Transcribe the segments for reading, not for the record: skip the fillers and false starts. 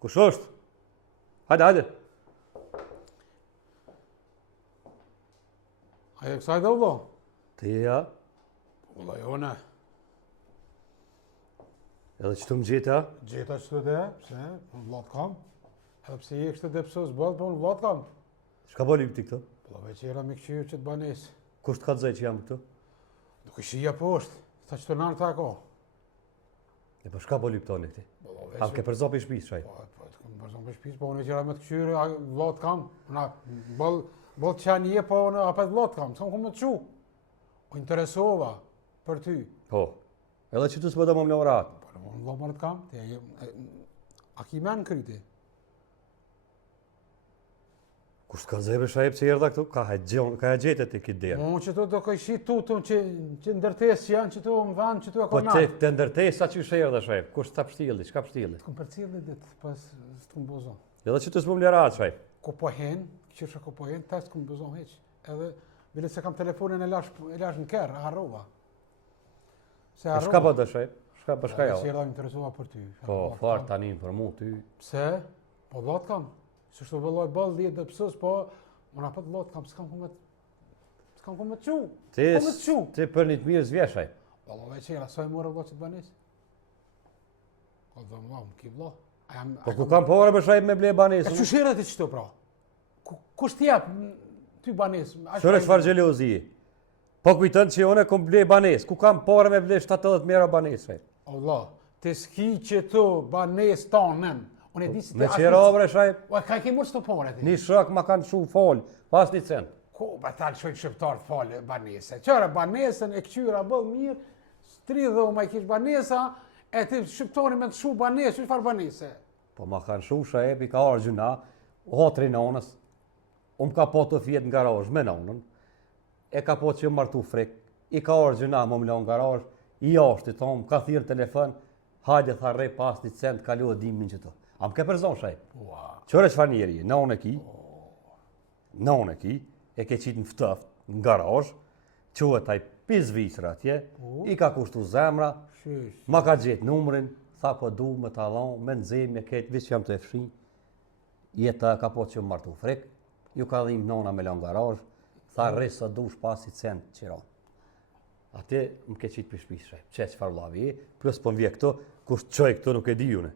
Kush është? Hajde. Aja kësaj dhe vëllo? Ti ja. Vëllo jone. Edhe që të më gjeta? Gjeta që të dhe, pse, në vlat kam. Edhe pse je kështë të pësës bëllë, po në vlat kam. Shka bëlli këti këto? Vëllo veç era me këqyë që të banes. Kush të ka të zaj që jam këto? Nuk ishë ja poshtë, sa që të nërë ta ko. E po shka bëlli këto në këti? A ke përzopi i shpis, shaj? Po, të këmë përzopi i shpis, po unë veç era me të këqyre, vlat kam. Bëllë që janë je, po unë apet vlat kam, s'kam ku me të qu. O interesova për ty. Po, edhe që të s'pëtë më më lëvrat. Unë vëllo kam, a ki men kryti? Kush të ka zebe shajep që jërda këtu? Ka e gjetet e kitë derë. Unë që tu do këshi tu që ndërtes që janë që tu më vanë që tu e Po konat. të ndërtes sa që shë jërda shajep? Kush të ta pështilli? Shka pështilli? Të këmë përcilli ditë, pas së të këmë bëzon. Edhe që të s'më më lëvrat, shajep? Ko po hen, këshirë ko po hen, ta së të këmë bëzon heq. Edhe, bile se kam telefonin e lash në kërë, harrova. Se Po shka po të shajep? Shka po shka Si jo? erdha interesova për ty. Po, farë tani për mu, ty. Pse? Po lot kam. Se shtu vëlloj bëllë dhjetë dhe pësës, po, unë apët lot kam, s'kam ku me të qu. Ti për një të mirë zvje, shajep. Vëlloj veqera, sa e morë vëlloj që të banis? O dhe më ki vëlloj. Po ku kam pore për shajep me ble banes? E që shire ti qëto pra? Kush t'jep ty banis? Qërë çfarë gjelozi? Po kujtën që une kom ble banes. Ku kam pore me ble 70 mera banes, shajep? Allah, të ski që tu banes tonën. Unë e di si Me qera obre, shajep? O, ka ke mos të pore ti? Një shok ma kanë shu falë, pas një cent. Ko, ba talë shojnë shqiptarë të falë banese. Qëra banesën e këqyra bëllë mirë, 30 ma i kish banesa, e ti shqiptari me të shu banesë, që farë banese? Po ma kanë shu, shajep, i ka orë gjuna, hotri nonës, unë ka po të fjetë në garajsh me nonën, e ka po që më martu frek, i ka orë gjuna më mlo në garajsh, i ashtë i tomë, ka thirë telefon, hajde tha rej pas një cent, kalu e dimin që to. A më ke përzon, shajp? Qëre që fa njeri, non e ki, e ke qitë në ftëft, në garajsh, quhet taj pizvisra atje, i ka kushtu zemra, ma ka gjetë numrin, tha po du me talon, me nëzim, e ketë, visë që jam të efshin, jeta ka po që më martu frek, ju ka dhim nona me lan garajsh, tha rrisë së dush pasi cent qiron. Ate më ke qitë për shpisë shajp, që farë vlavi e, plus po më vje këto, kush të qoj këto nuk e di june.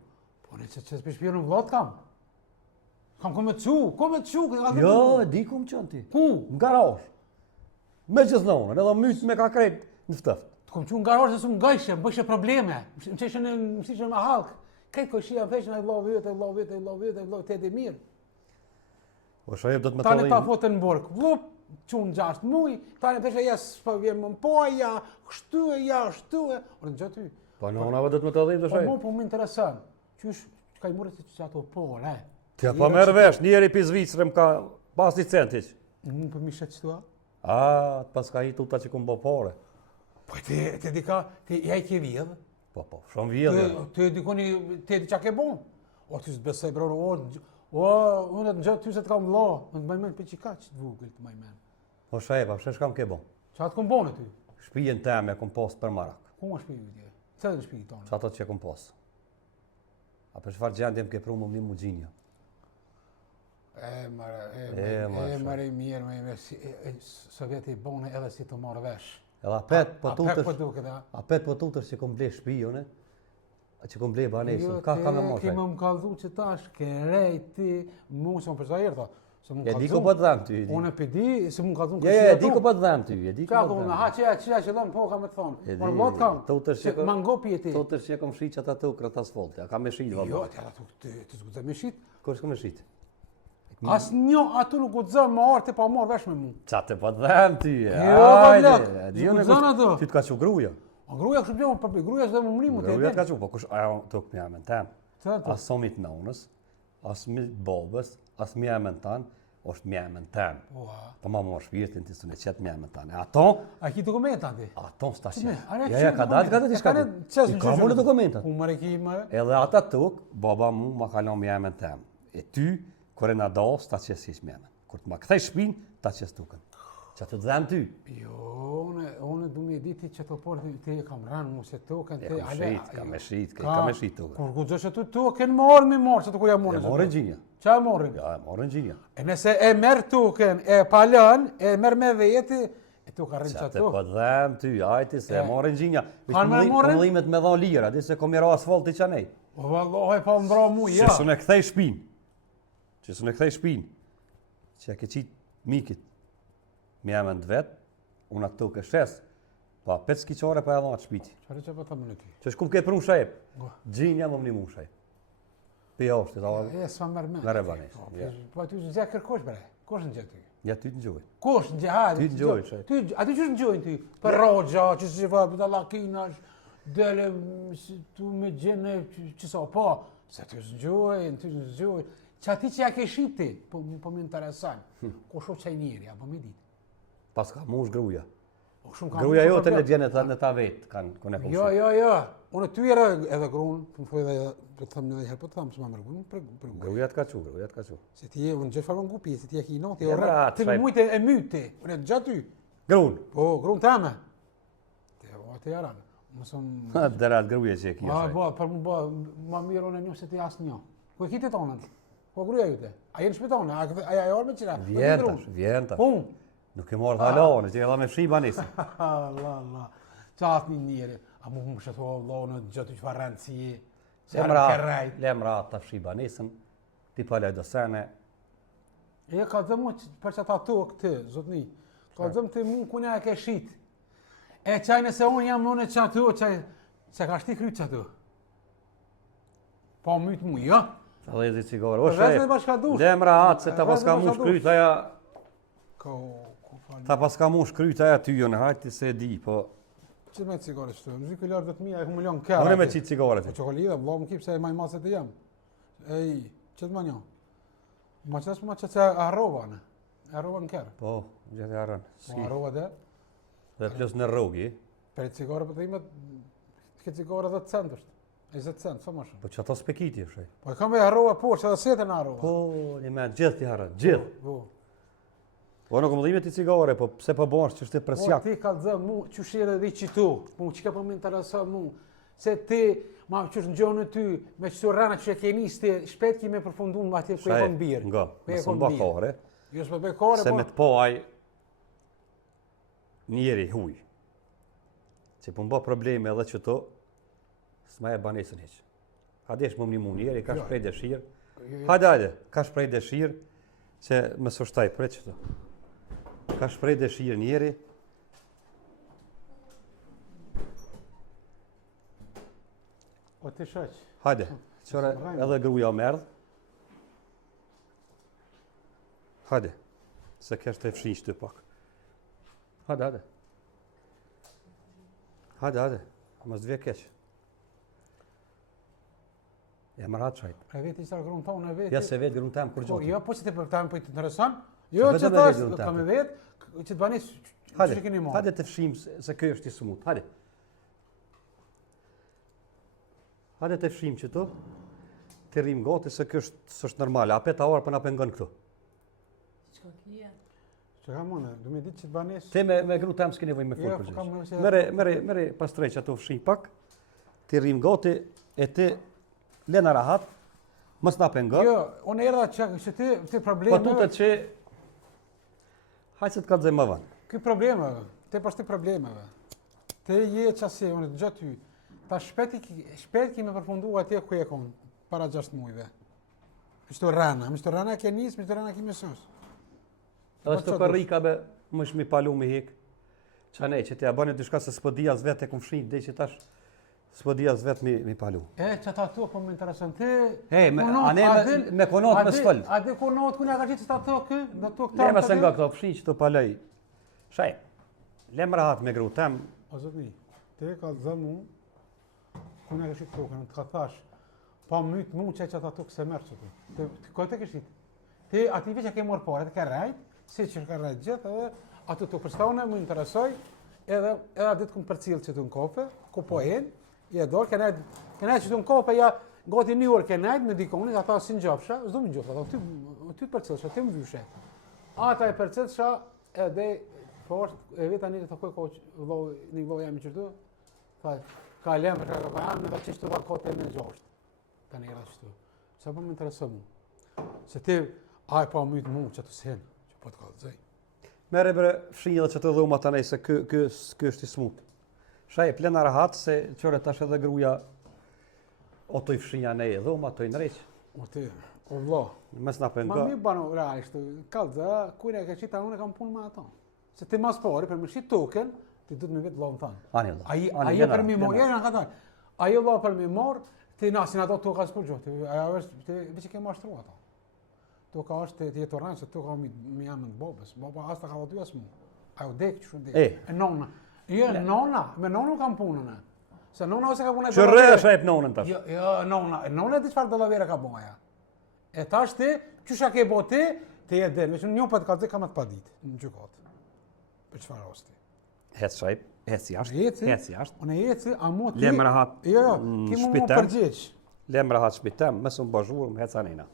Po në që për shpirë në vlot kam. Kam ku me të qu, Jo, e di ku më qënë ti. Ku? Në garajsh. Me gjithë nonën, edhe mytë me ka krejt në ftëft. Të kom qu në garajsh dhe su më gajshe, më bëshe probleme, më qeshën me halkë. Kajtë këshia veshën e vlo të edhe mirë. O shajep do të me Tani tallim. ta fotën në borg, vlup, qunë 6 muj, tani peshe jesë shpavjen më mpoja, kështu e, unë në gjë ty. Po nonave do të me tallim të Po shajep. mu po më interesën, qysh, ka i mërë që ato pole, Tja pa merë vesh, njeri pizvicre më ka pas një cent hiq. Unë për mishet që tua? A, pas ka hitu ta që këmë bo pore. Po te di ka, te ja i ke vjedhë, Po, shumë vjedhë. te di koni, te di qa ke bon. O, ty së besoj, bro, unë të në gjëtë ty se të kam vla, unë të majmen për që ka që të vugël të majmen. Po shajep, a shesh kam ke bo. Qa të kom bonë ty? Shpijen teme kom post për marak. Ku ma shpiju tje? Cëllë në shpiju tonë? Qa ato që kom post. A për shfar gjendje më ke pru më një mugjinja. Mare mirë, Sovjeti i bone edhe si të marrë vesh. Edhe apet po duke tutër që kom ble shpijone, që kom ble banesën, ka me moshe. Ti më kaldu që tash, ke rej ti, mu se më përsa jerta. E di ku po të dhem ty. Unë e pedi, se më kaldu në E di ku po të dhem ty. Qa ku me, qëja që dhëm, po ka me të thonë. Unë lot kam, që mangopi e ti. Tutër që kom shi që ata tukrat asfalt, ka me shi. Jo, të zgudzë me shit. Kërë shko me shit? As një atu nuk gudzë më artë pa marrë vesh me mu. Qa të po të dhem ty. Jo, po blok, zgudzën ato. Ty të ka që gruja. Gruja kështë bëjmë përpi, gruja që dhe më mlimu të Gruja të ka që, po kush ajo tuk më jamen tem. As As somit nonës, as mi bobës, as mi jamen tanë, është mi jamen tem. Po ma më shpirtin të së në qëtë mi jamen tanë. Ato, a ki dokumentat ti? ato s'ta Qime, qëtë. are Ja, ka datë t'i shkati. I ka më në dokumentat. Ku më reki më? Edhe ata tuk, baba mu ma kalon mi jamen tem. E ty, kër e na do, s'ta qësë ish mi jamen. Kur të ma këthej shpin, ta qësë tukën. Që të dhem ty. Jo, unë du me diti që të porë të kam rënë mu se tokën të... Kam me shit tokën. Kur gudzo që të tokën morë mi morë, që të ku ja morë. E morën gjinja. Qa morën? Ja, e morën gjinja. E nëse e merë tokën, e palën, e merë me veti, e tu ka rënë që Që të tokë. po dhem ty, ajti se e morën gjinja. Kanë me morën? Këmëllimet me dha lira, di se kom jera asfalti që nej. O vallohi pa ndra mu, ja. Që së në kthej shpin. Që e ke qitë mikit. Me emën të vetë, unë atë tokë shes, pa 5 kiqare pa e dha atë shpiti. Qare që pa të më në ty? Që shkum ke pru shajp, Go. gjinja më më një mu shajp. Për jashtë, ta E, s'ma mërë me. Merë banes, ja. Po ty zë kërkosh bre, kosh në gjë ty? Ja ty të njoj. Kosh në gjë, hajde. Ty t'ngjojnë, shaj. A ty që në gjojnë ty? Për rogja, që si fa, për të lakinash, dele tu me gjene, që sa, po, se ty s'gjojnë, Që ati që ja ke shqip ti, po më interesan, ko shoh qaj njeri, apo me ditë. Pas ka mush gruja. O shumë ka Gruja shumë jo të problem. në gjenë në ta vetë, kanë e Jo, jo, jo. Unë ty edhe grunë, po më thuj edhe, po të thëmë një herë, po të thëmë, s'ma mërë grunë, për Gruja të ka qu. Se ti unë gjithë farë në gupi, se ti e ki noti, Ja, ora, atë ti shaj- më mujtë e mytë, unë e gjatë ty. Grunë. Po, grunë teme. Te jaran, mësëm... Derat gruja që e kjo. Ma, bo, për më bo, ma mirë unë e një se ti asë një. Ku e kite tonën? Po gruja jute? A jenë shpitonë? A ja orë me qira? Vjen tash. Unë? Nuk e morë halone, që e dha me fshiba nisë. Allah. Qatë një njëri. A mu më shëto Allah në gjëtë që fa rëndësi. Lemra ta fshiba nisën, ti palaj do sene. E ka dhe mu për që ta tokë të, zotni. Ka dhe mu të mu kuna e ke shit. E qaj nëse unë jam në që ato, që ka shti krytë që ato. Pa mytë mu, jo? Ta dhezi cigare. O Vezme shef, bashka dush. lemra atë se ta pas ka mush kryt aja, Ku falë. ta pas ka mush kryt aja ty jo në hajti se e di, po... Që me cigare që të? Në zi këllarë 10.000, e ku milion kërë. Unë me qitë cigare Po ti. që ka lidhe, vla më kip se e maj masë të jam. Ej, që të ma një? Ma që se arrova në. Arrova në kërë. Po, gjithë arën. Po arrova dhe. Dhe plus në rrogi, Per cigare për të imet, ke cigare 10 cent është. 20 cent, sa ma shumë. po që ato spekiti e shej. Po e kam e arrova po, që dhe setën arrova. Po, një me gjithë ti harën, gjithë. Po. Po nuk më dhime ti cigare, po pse po bësh që shte Po presjak. ti ka dhe mu, që shire dhe që tu, mu që ka po më interesa mu, se ti, ma që në gjonë ty, me që të rana që e ke nisti, shpet ki me përfundu në atje ku e kon birë. Nga, Ku e nësë kon më birë. bakare, Jo s'po bëj kore, se po. me të po aj njeri huj. Që po më bë probleme edhe që to, s'ma e banesën heq. Ha desh më një mu njeri, ka shprej dëshirë. Hajde, ka shprej dëshirë, që më soshtaj për që to. Ka shprej dëshirë njeri, O ti shaq. hajde, qëra edhe gruja merdh. Hajde, se kesh të fshinj të pak. Hajde. Hajde, mos të vje keq. Ja më ratë shajt. E veti sa grunë tonë, e veti. Ja se vetë grunë tem kur Po, gjotë. jo, po që ti për tam po i të intereson? Jo, vetëm që e tash, vetë grunë kam tem. e vetë, që të bani, që Hajde, keni mo. hajde të fshim se kjo është i sumut. Hajde. Hajde të fshim që to, të rrim gati se kjo është normale. A 5 orë për na pengon këtu. Që ka mone, du me ditë që të bani. Te me grunë tem s'ke nevojë me Jo, folë po kam për se- Mere pastrej që ato fshim pak, të rrim gati e të lena rahat, mos na pengon. Jo, unë erdha që ti Po probleme. tutet që hajtë se të ka të zemë më vanë. Ky problemeve, te pas të problemeve. Te je qasi, unë të gjatë ty. Ta shpet kime përfundu atje ku e konë, para 6 mujve. Mishto rana ke njës, mishto rana kime sos. Edhe shto për rika be, më shmi palu me hik. Qa ne, që ti a bani dyshka se s'po di as vetë e kum fshinj, dhe që tash s'po di as vetë mi palu. E, që ta to, po më interesën ti. Hey, me konot me s'fëll. A di konot, ku nga ka qitë që ta to kë? Do to këta. Le me se nga këto fshinj që të palej. Shaj, le më rahat me gru tem, O zotni, te ka zë mu, ku nga ka qitë tokën, të ka thash, pa mytë mu që ta to këse mërë që tu. Ko te këshit? Ti ati veç e ke morë pare, të ka rajt, si që ka rajt gjithë, edhe ato të përstavne më interesoj, edhe atë këmë përcilë që të në kope, ku po enë, i e dorë, kënajt që të në kope, ja gati një orë kënajt me dikonit, ata si në gjopsha, s'do më gjopsha, ata ty të përcilësha, ty më vyshe. Ata e përcilësha edhe Po është e veta një të takoj koç një vllai jam i qërtu. Tha, ka lëmë ka jam në çështë të kote në gjashtë. Tani era kështu. Sa po më intereson mua. Se ti ai po myt mua çatu sen, që po të kallzoj. Merë bre fshinjë që të dhuma tani se ky është i smut. Shaj plena rahat se çore tash edhe gruaja o të i fshinja ne dhuma të i nreq. O ti, o vlla. Mes na Ma pengo. mi bano realisht, kallza, kujna e ka qita unë kam punë me ato. Se ti mas pari për më shit token, ti duhet me vetë vllahun tan. Ani vlla. Ai për mi mor, ja ka thënë. Ai vlla për mi mor, ti nasin ato toka s'po gjoh. Ajo është ti veç ke mashtruar ato. Toka është ti jeton se toka mi jam në bobës. Baba asta ka dy asmu. Ai u dek çu dek. E nonna. Jo nonna, me nonën kam punën. Se nonna ose ka punë. Çrre shajp nonën tash. Jo, nonna di çfarë dollavera ka bëja. E tash ti, çusha ke bo ti e den, veç unë një po të kallzoj kam atë pa ditë në gjykatë. Për çfarë rosti? Hec shajp, hec jashtë. Hec jashtë. Unë eci, a mo ti. Lem rahat. Jo, ti më përgjigj. Lem rahat shpitem, mes un bashur, më hec anina.